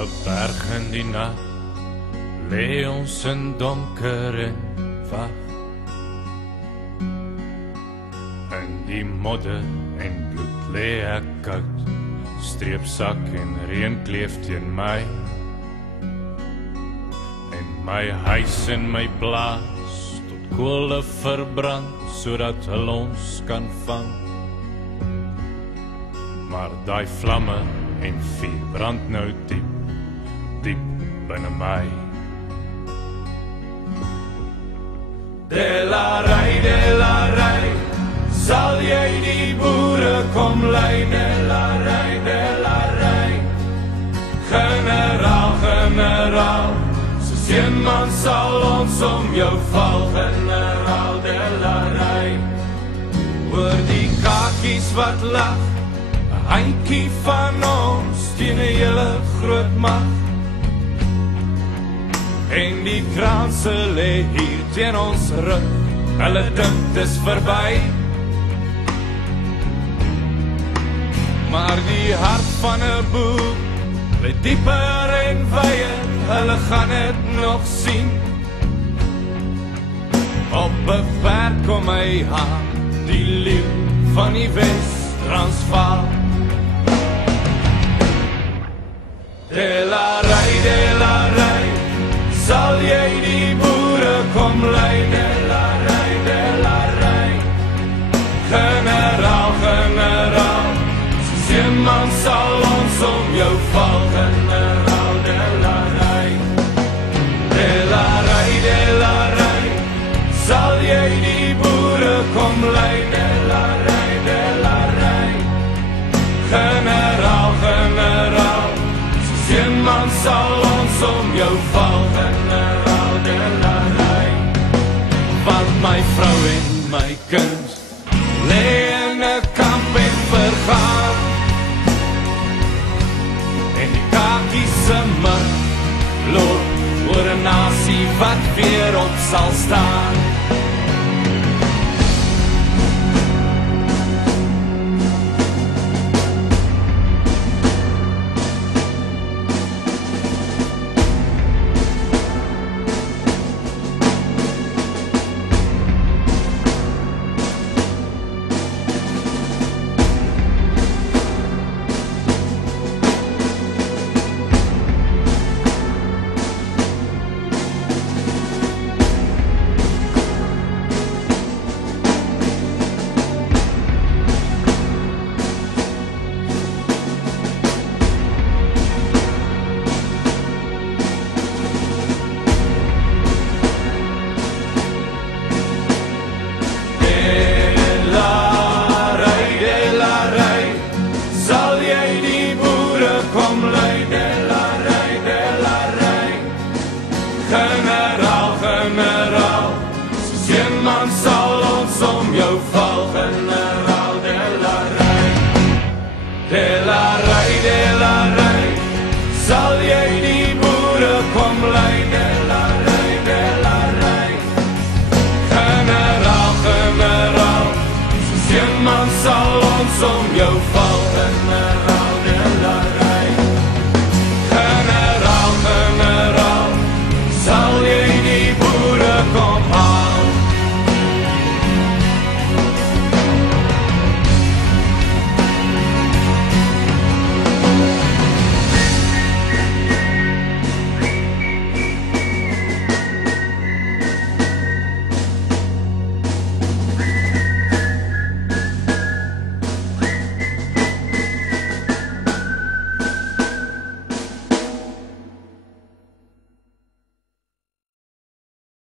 'n berg in die nag, lê ons in donker en wag. In die modder en bloed lê ek koud, streepsak en reën kleef teen my. En my huis en my plaas tot kolle verbrand, sodat hulle ons kan vang. Maar daai vlamme en vuur brand nou diep, diep binne my. Delarai, sal jy die boere kom lei? Delarai, generaal, soos een man sal ons om jou val. Generaal Delarai, oor die kakies wat lag, 'n handjie van ons teen 'n hele groot mag. En die kranse lê hier teen ons rug, hulle dink dis verby. Maar die hart van 'n boer lê dieper en wyer, hulle gaan dit nog sien. Op 'n berg kom hy aan, die leeu van die Wes-Transvaal. Delarai, sal jy die boere kom lei? Delarai, generaal, soos een man sal ons om jou val. Generaal Delarai, sal jy die boere kom lei? Delarai, generaal, soos een man sal ons om jou val. Generaal Delarai, want my vrou en my kind lê in 'n kamp en vergaan. En die kakies se man loop oor 'n nasie wat weer op sal staan. Delarai,